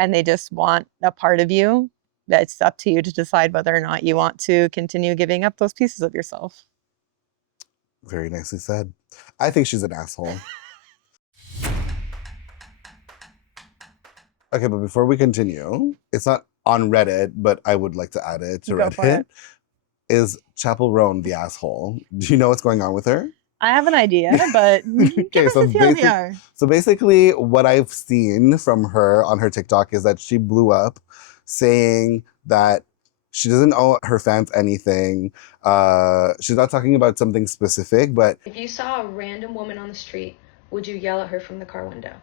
and they just want a part of you. It's up to you to decide whether or not you want to continue giving up those pieces of yourself. Very nicely said. I think she's an asshole. Okay, but before we continue, it's not on Reddit, but I would like to add it to Go for Reddit. it. Is Chappell Roan the asshole? Do you know what's going on with her? I have an idea, but give us the TLDR. So basically, what I've seen from her on her TikTok is that she blew up saying that she doesn't owe her fans anything. She's not talking about something specific, but if you saw a random woman on the street, would you yell at her from the car window?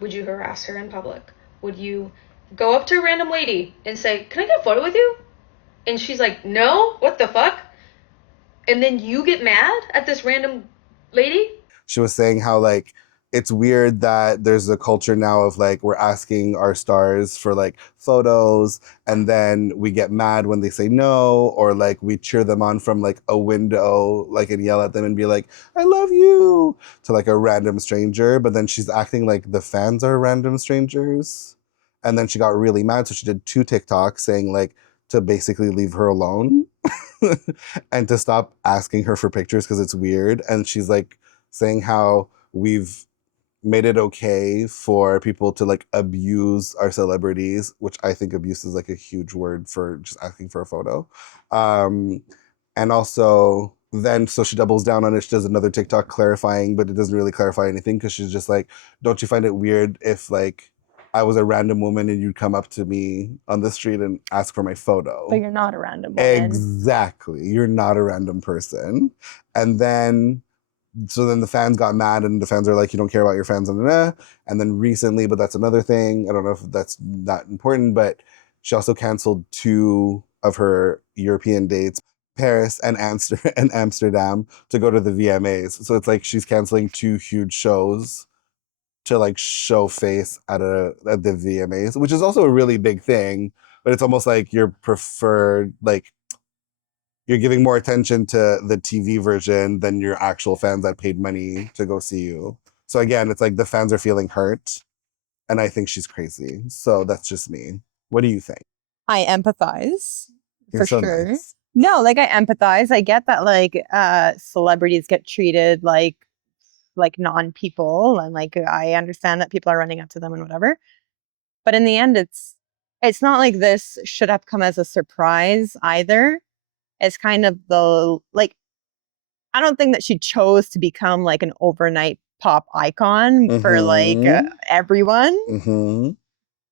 Would you harass her in public? Would you go up to a random lady and say, "Can I get a photo with you?" And she's like, "No, what the fuck?" And then you get mad at this random lady? she was saying how like it's weird that there's a culture now of like we're asking our stars for like photos and then we get mad when they say no, or like we cheer them on from like a window like and yell at them and be like, "I love you," to like a random stranger. But then she's acting like the fans are random strangers. And then she got really mad, so she did 2 TikToks saying like to basically leave her alone and to stop asking her for pictures because it's weird. And she's like saying how we've made it okay for people to like abuse our celebrities, which I think abuse is like a huge word for just asking for a photo. And also then so she doubles down on it. She does another TikTok clarifying, but it doesn't really clarify anything because she's just like, don't you find it weird if like I was a random woman and you'd come up to me on the street and ask for my photo? But you're not a random woman. Exactly. You're not a random person. And then so then the fans got mad and the fans are like, you don't care about your fans. And then recently, but that's another thing. I don't know if that's that important, but she also canceled 2 of her European dates, Paris and Amsterdam, to go to the VMAs. So it's like she's canceling 2 huge shows to like show face at the VMAs, which is also a really big thing. But it's almost like your preferred, like you're giving more attention to the TV version than your actual fans that paid money to go see you. So again, it's like the fans are feeling hurt, and I think she's crazy. So that's just me. What do you think? I empathize You're for so sure. nice. No, like I empathize. I get that like celebrities get treated like non-people, and like I understand that people are running up to them and whatever. But in the end, it's not like this should have come as a surprise either. It's kind of the like I don't think that she chose to become like an overnight pop icon for like everyone,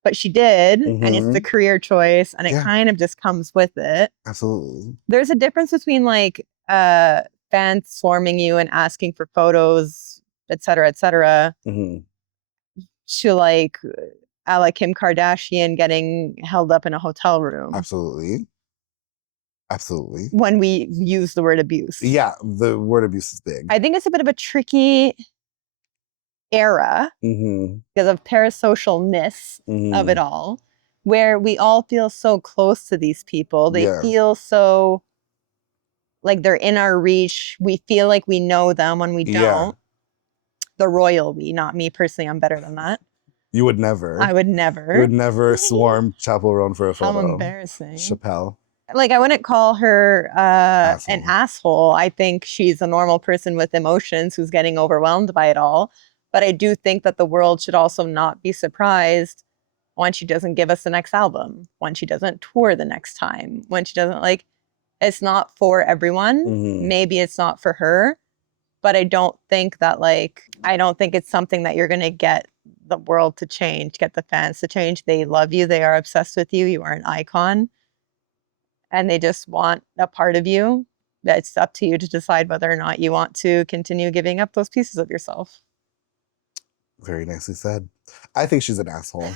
but she did, and it's the career choice, and it kind of just comes with it. Absolutely. There's a difference between like fans swarming you and asking for photos, et cetera, to like a la Kim Kardashian getting held up in a hotel room. Absolutely. Absolutely. When we use the word abuse. Yeah, the word abuse is big. I think it's a bit of a tricky era because of parasocialness of it all, where we all feel so close to these people. They feel so like they're in our reach. We feel like we know them when we don't. The royal we, not me personally. I'm better than that. You would never. I would never. You would never swarm Chappell Roan for a photo. How embarrassing. Chappelle. Like, I wouldn't call her an asshole. I think she's a normal person with emotions who's getting overwhelmed by it all. But I do think that the world should also not be surprised when she doesn't give us the next album, when she doesn't tour the next time, when she doesn't like, it's not for everyone. Maybe it's not for her. But I don't think that I don't think it's something that you're going to get the world to change, get the fans to change. They love you. They are obsessed with you. You are an icon. And they just want a part of you. It's up to you to decide whether or not you want to continue giving up those pieces of yourself. Very nicely said. I think she's an asshole.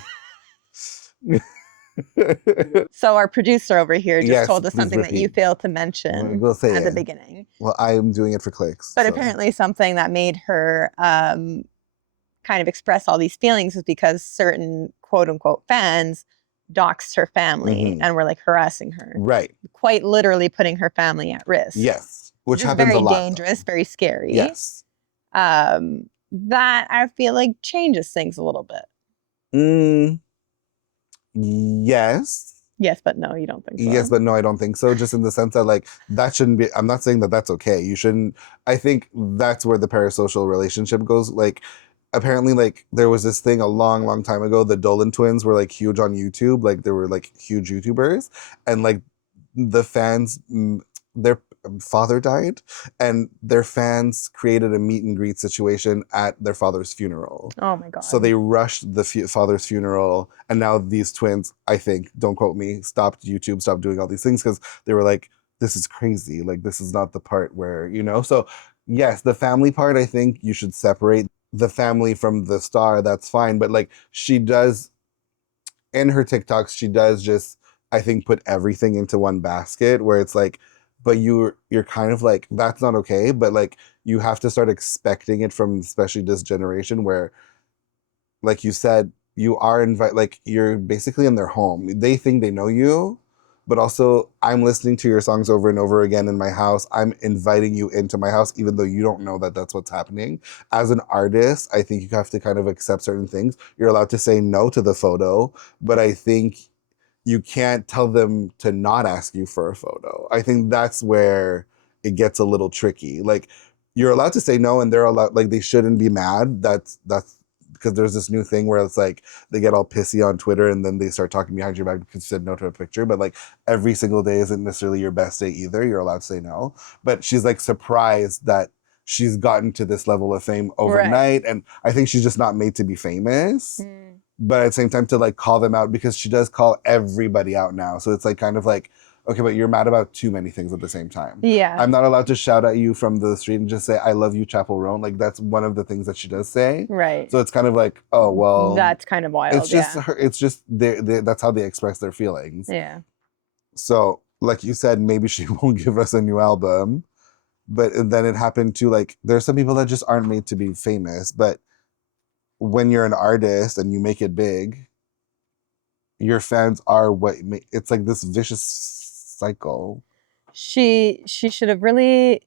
So our producer over here just told us something that you failed to mention at the beginning. Well, I'm doing it for clicks. But apparently something that made her kind of express all these feelings is because certain quote unquote fans doxed her family and were like harassing her. Right. Quite literally putting her family at risk. Yes. Which happens a lot. Very dangerous, very scary. Yes. That I feel like changes things a little bit. Yes. Yes, but no, you don't think so. Yes, but no, I don't think so. Just in the sense that like that shouldn't be. I'm not saying that that's okay. You shouldn't. I think that's where the parasocial relationship goes. Like, apparently, like there was this thing a long, long time ago. The Dolan twins were like huge on YouTube. Like they were like huge YouTubers, and like the fans, their father died, and their fans created a meet and greet situation at their father's funeral. Oh my God. So they rushed the father's funeral, and now these twins, I think, don't quote me, stopped YouTube, stopped doing all these things because they were like, this is crazy. Like, this is not the part where, you know? So, yes, the family part, I think you should separate the family from the star. That's fine. But, like, she does, in her TikToks, she does just, I think, put everything into one basket where it's like, but you're kind of like, that's not okay. But, like, you have to start expecting it from especially this generation where, like you said, you are like you're basically in their home. They think they know you, but also I'm listening to your songs over and over again in my house. I'm inviting you into my house, even though you don't know that that's what's happening. As an artist, I think you have to kind of accept certain things. You're allowed to say no to the photo, but I think you can't tell them to not ask you for a photo. I think that's where it gets a little tricky. Like you're allowed to say no and they're allowed like they shouldn't be mad. That's because there's this new thing where it's like they get all pissy on Twitter and then they start talking behind your back because you said no to a picture. But like every single day isn't necessarily your best day either. You're allowed to say no. But she's like surprised that she's gotten to this level of fame overnight. Right. And I think she's just not made to be famous. But at the same time to like call them out because she does call everybody out now. So it's like kind of like, okay, but you're mad about too many things at the same time. Yeah. I'm not allowed to shout at you from the street and just say, I love you, Chappell Roan. Like that's one of the things that she does say. Right. So it's kind of like, oh, well. That's kind of wild. It's just her, it's just that's how they express their feelings. Yeah. So like you said, maybe she won't give us a new album. But then it happened to like, there's some people that just aren't made to be famous, but when you're an artist and you make it big, your fans are what it's like this vicious cycle. She should have really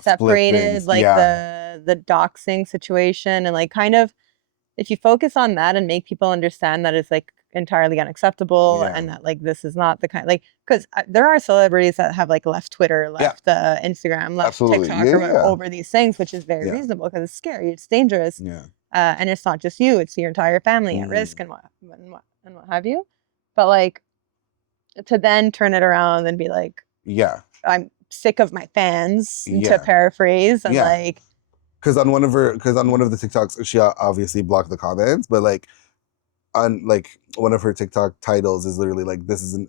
separated like the doxing situation and like kind of if you focus on that and make people understand that it's like entirely unacceptable and that like this is not the kind like because there are celebrities that have like left Twitter, left Instagram, left TikTok or whatever over these things, which is very reasonable because it's scary, it's dangerous, and it's not just you, it's your entire family at risk and what have you. But like to then turn it around and be like, I'm sick of my fans, to paraphrase, and like because on one of the TikToks she obviously blocked the comments, but like on like one of her TikTok titles is literally like, this isn't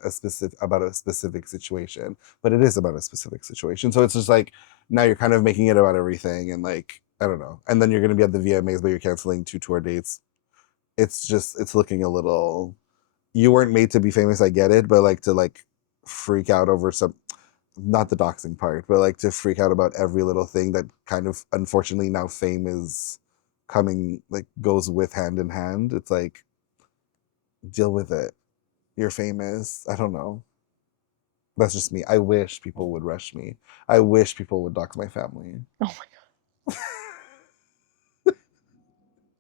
about a specific situation, but it is about a specific situation. So it's just like now you're kind of making it about everything and like I don't know. And then you're gonna be at the VMAs, but you're canceling 2 tour dates. It's looking a little. You weren't made to be famous, I get it, but like to like freak out over some, not the doxing part, but like to freak out about every little thing that kind of unfortunately now fame is coming like goes with hand in hand. It's like, deal with it. You're famous. I don't know. That's just me. I wish people would rush me. I wish people would dox my family. Oh my God.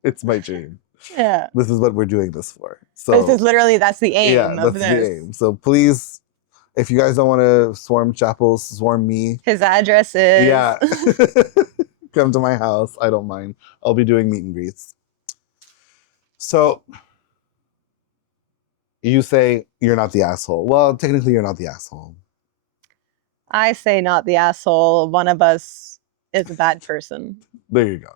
It's my dream. Yeah. This is what we're doing this for. So this is literally, that's the aim of that's this. the aim. So please, if you guys don't want to swarm Chappell, swarm me. His address is. Yeah. Come to my house. I don't mind. I'll be doing meet and greets. So you say you're not the asshole. Well, technically you're not the asshole. I say not the asshole. One of us is a bad person. There you go.